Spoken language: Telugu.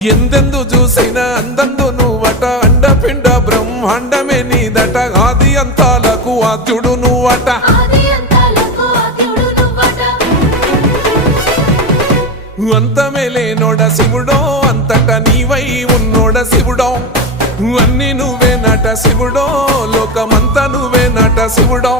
ఎందెందు చూసైనా అందందు నువ్వట అండపిండ బ్రహ్మాండమే నీదట ఆది అంతాలకు ఆద్యుడు నువ్వట అంతమే లేనోడ శివుడో అంతట నీవై ఉన్నోడ శివుడో అన్ని నువ్వే నట శివుడో లోకమంతా నువ్వే నట శివుడో